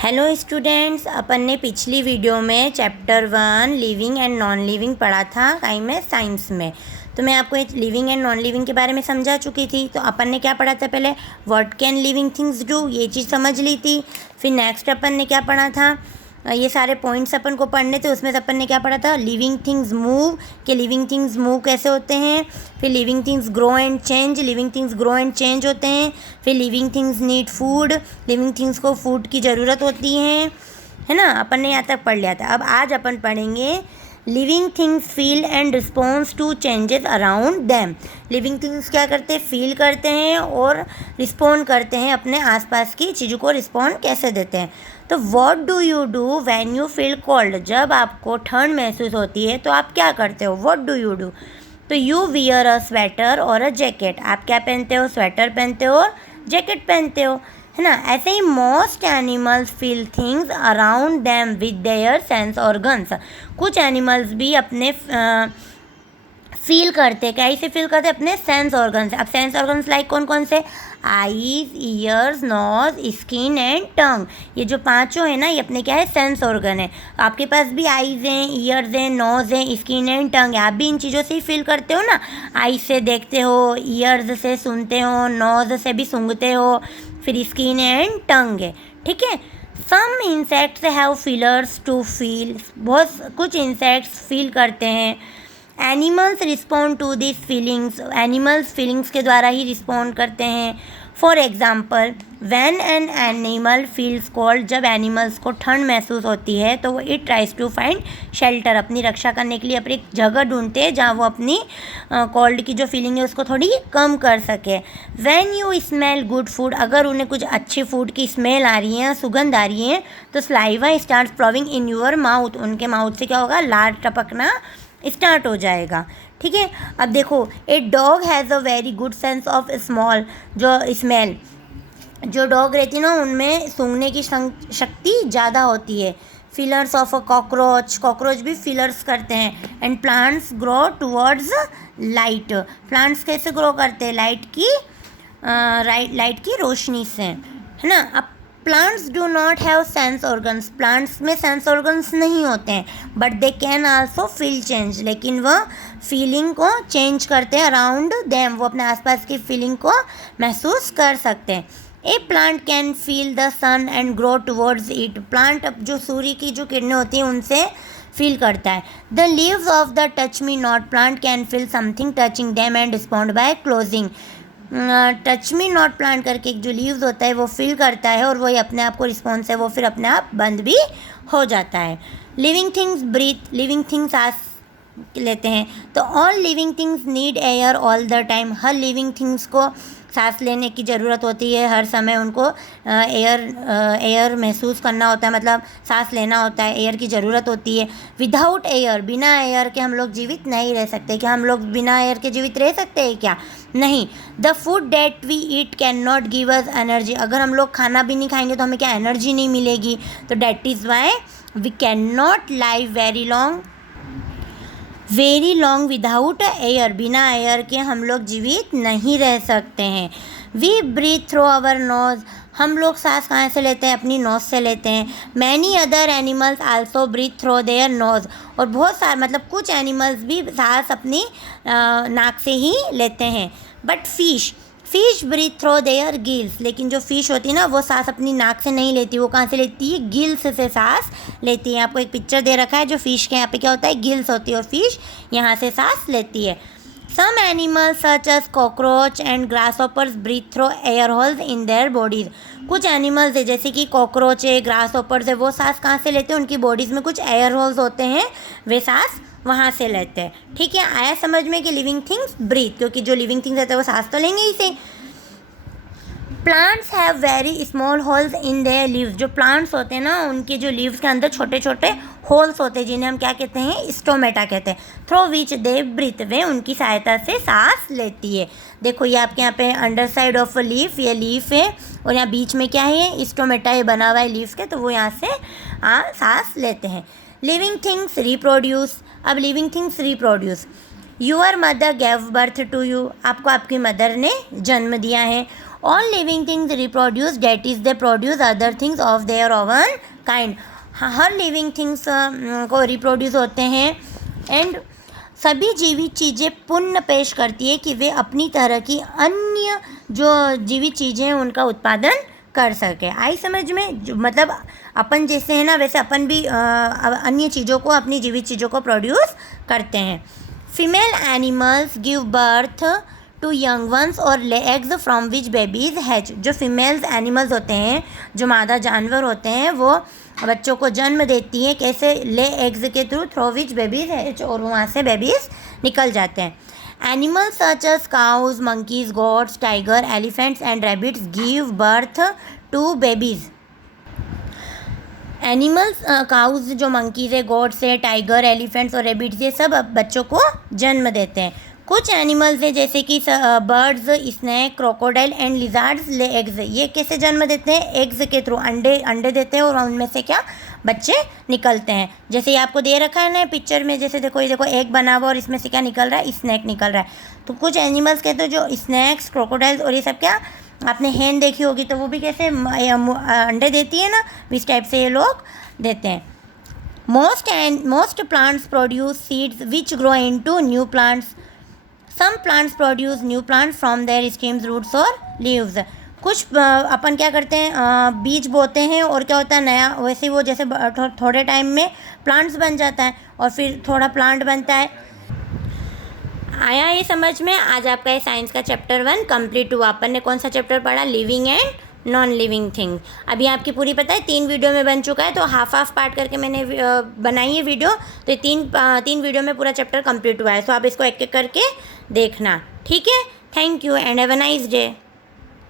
Hello students, अपन ने पिछली video में chapter 1 living and non living पढ़ा था काई में साइंस में। तो मैं आपको लिविंग एंड नॉन लिविंग के बारे में समझा चुकी थी। तो अपन ने क्या पढ़ा था, पहले what can living things do, ये चीज़ समझ ली थी। फिर नेक्स्ट अपन ने क्या पढ़ा था, ये सारे पॉइंट्स अपन को पढ़ने थे। उसमें से अपन ने क्या पढ़ा था, लिविंग थिंग्स मूव, कि लिविंग थिंग्स मूव कैसे होते हैं। फिर living things grow and change, living things grow and change होते हैं। फिर living things need food, living things को फूड की ज़रूरत होती है ना। अपन ने यहाँ तक पढ़ लिया था। अब आज अपन पढ़ेंगे living things feel and response to changes around them. Living things क्या करते हैं, फील करते हैं और रिस्पॉन्ड करते हैं, अपने आसपास की चीज़ों को रिस्पॉन्ड कैसे देते हैं। तो what do you do when you feel cold, जब आपको ठंड महसूस होती है तो आप क्या करते हो, व्हाट डू यू डू। तो यू वियर अ स्वेटर और अ जैकेट, आप क्या पहनते हो, स्वेटर पहनते हो और जैकेट पहनते हो, है ना। ऐसे ही most animals feel things around them with their sense organs. कुछ एनिमल्स भी अपने फील करते हैं, कैसे फील करते हैं, अपने सेंस ऑर्गन्स। अब सेंस ऑर्गन्स लाइक कौन कौन से, eyes, ears, nose, skin and tongue. ये जो पांचों है ना, ये अपने क्या है, सेंस ऑर्गन है। आपके पास भी आईज हैं, ईयर्स हैं, नोज हैं, स्किन एंड टंग है। आप भी इन चीज़ों से ही फील करते हो ना। आईज से देखते हो, ईयर्स से सुनते हो, नोज से भी सूंघते हो, फिर स्किन एंड टंग है, ठीक है। Some insects have feelers to feel, बहुत कुछ इंसेक्ट्स फील करते हैं। Animals respond to this feelings, animals feelings के द्वारा ही रिस्पॉन्ड करते हैं। For example when an animal feels cold, जब एनिमल्स को ठंड महसूस होती है तो वो it tries to find shelter, अपनी रक्षा करने के लिए अपनी एक जगह ढूंढते हैं जहाँ वो अपनी कोल्ड की जो फीलिंग है उसको थोड़ी कम कर सके। When you smell good food, अगर उन्हें कुछ अच्छी फूड की स्मेल आ रही है, सुगंध आ रही है, तो saliva start flowing in your mouth, उनके माउथ से क्या होगा, लार टपकना स्टार्ट हो जाएगा, ठीक है। अब देखो, a dog has a very good sense of small, जो स्मेल, जो डॉग रहती है ना उनमें सूंघने की शक्ति ज़्यादा होती है। Feelers of a cockroach, cockroach भी फीलर्स करते हैं। And plants grow towards light, plants कैसे ग्रो करते हैं, लाइट की रोशनी से, है ना। अब plants do not have sense organs, plants में सेंस ऑर्गन्स नहीं होते हैं, but they can also feel change, लेकिन वह फीलिंग को चेंज करते हैं अराउंड देम, वो अपने आसपास की फीलिंग को महसूस कर सकते हैं। A plant can feel the sun and grow towards it, plant अब जो सूर्य की जो किरणें होती हैं उनसे फील करता है। The leaves of the touch me not plant can feel something touching them and respond by closing. Touch me not plant करके एक जो लीव्स होता है वो फील करता है और वही अपने आप को रिस्पॉन्स है, वो फिर अपने आप बंद भी हो जाता है। Living things breathe, living things सांस लेते हैं। तो all living things need air all the time, हर लिविंग थिंग्स को सांस लेने की ज़रूरत होती है, हर समय उनको एयर महसूस करना होता है, मतलब सांस लेना होता है, एयर की ज़रूरत होती है। विदाउट एयर, बिना एयर के हम लोग जीवित नहीं रह सकते। क्या हम लोग बिना एयर के जीवित रह सकते हैं क्या, नहीं। The food that we eat cannot give us energy, अगर हम लोग खाना भी नहीं खाएंगे तो हमें क्या एनर्जी नहीं मिलेगी। तो that is why we cannot live very long without air, बिना एयर के हम लोग जीवित नहीं रह सकते हैं। We breathe through our nose, हम लोग सांस कहाँ से लेते हैं, अपनी नोज से लेते हैं। Many other animals also breathe through their nose, और बहुत सारे मतलब कुछ एनिमल्स भी सांस अपनी नाक से ही लेते हैं। But fish breathe through their gills, लेकिन जो फिश होती है ना वो सांस अपनी नाक से नहीं लेती, वो कहाँ से लेती है, गिल्स से सांस लेती है। आपको एक पिक्चर दे रखा है जो फिश के यहाँ पे क्या होता है, गिल्स होती है और फिश यहाँ से सांस लेती है। Some animals such as cockroach and grasshoppers breathe through air holes in their bodies, कुछ एनिमल्स है जैसे कि कॉकरोच है, ग्रासहोपर्स है, वो सांस कहाँ से लेते हैं, उनकी बॉडीज़ में कुछ एयर होल्स होते हैं, वे सांस वहाँ से लेते हैं, ठीक है। आया समझ में कि लिविंग थिंग्स ब्रीथ, क्योंकि जो लिविंग थिंग्स रहते हैं वो सांस तो लेंगे ही से। Plants have very small holes in there leaves, जो प्लांट्स होते हैं ना उनके जो लीव्स के अंदर छोटे छोटे होल्स होते हैं जिन्हें हम क्या कहते हैं, स्टोमेटा कहते हैं। थ्रू विच दे ब्रीथ, वे उनकी सहायता से सांस लेती है। देखो ये आपके यहाँ पे अंडर साइड ऑफ लीफ, ये लीफ है और यहाँ बीच में क्या है, स्टोमेटा ये बना हुआ है लीफ के, तो वो यहाँ से सांस लेते हैं। लिविंग थिंग्स रिप्रोड्यूस, अब living things reproduce, your mother gave birth to you, आपको आपकी मदर ने जन्म दिया है। All living things reproduce, that is they produce other things of their own kind. हर लिविंग थिंग्स को रिप्रोड्यूस होते हैं एंड सभी जीवित चीज़ें पुण्य पेश करती है कि वे अपनी तरह की अन्य जो जीवित चीज़ें हैं उनका उत्पादन कर सके। आई समझ में? मतलब अपन जैसे है ना वैसे अपन भी अन्य चीज़ों को, अपनी जीवित चीज़ों को प्रोड्यूस करते हैं। Female animals give birth to young ones और lay eggs from which babies hatch. जो फीमेल्स एनिमल्स होते हैं, जो मादा जानवर होते हैं, वो बच्चों को जन्म देती हैं। कैसे? ले एग्स के थ्रू विच बेबीज हैच, और वहाँ से बेबीज निकल जाते हैं। Animals such as cows, monkeys, goats, tiger, elephants and rabbits give birth to babies. Animals, cows जो मंकीज़ है, गोट्स है, टाइगर, एलिफेंट्स और रैबिट्स, ये सब बच्चों को जन्म देते हैं। कुछ एनिमल्स है जैसे कि birds, snake, crocodile and lizards lay eggs. ये कैसे जन्म देते हैं? एग्स के थ्रू, अंडे देते हैं और उनमें से क्या बच्चे निकलते हैं। जैसे ये आपको दे रखा है ना पिक्चर में, जैसे देखो, ये देखो एग बना हुआ और इसमें से क्या निकल रहा है? स्नैक निकल रहा है। तो कुछ एनिमल्स कहते हैं जो स्नैक्स, क्रोकोडाइल्स और ये सब क्या, आपने हेन देखी होगी तो वो भी कैसे अंडे देती है ना, इस टाइप से ये लोग देते हैं। Most plants produce seeds which grow into new plants. Some plants produce new plants from their stems, roots और लीव्स। कुछ अपन क्या करते हैं, बीज बोते हैं और क्या होता है नया, वैसे वो जैसे थोड़े टाइम में प्लांट्स बन जाता है और फिर थोड़ा प्लांट बनता है। आया ये समझ में? आज आपका ये साइंस का चैप्टर 1 कंप्लीट हुआ। अपन ने कौन सा चैप्टर पढ़ा? Living and non living thing. अभी आपकी पूरी पता है 3 वीडियो में बन चुका है, तो हाफ पार्ट करके मैंने बनाई है वीडियो, तो 3 वीडियो में पूरा चैप्टर कंप्लीट हुआ है। सो आप इसको एक एक करके देखना, ठीक है? Thank you and have a nice day.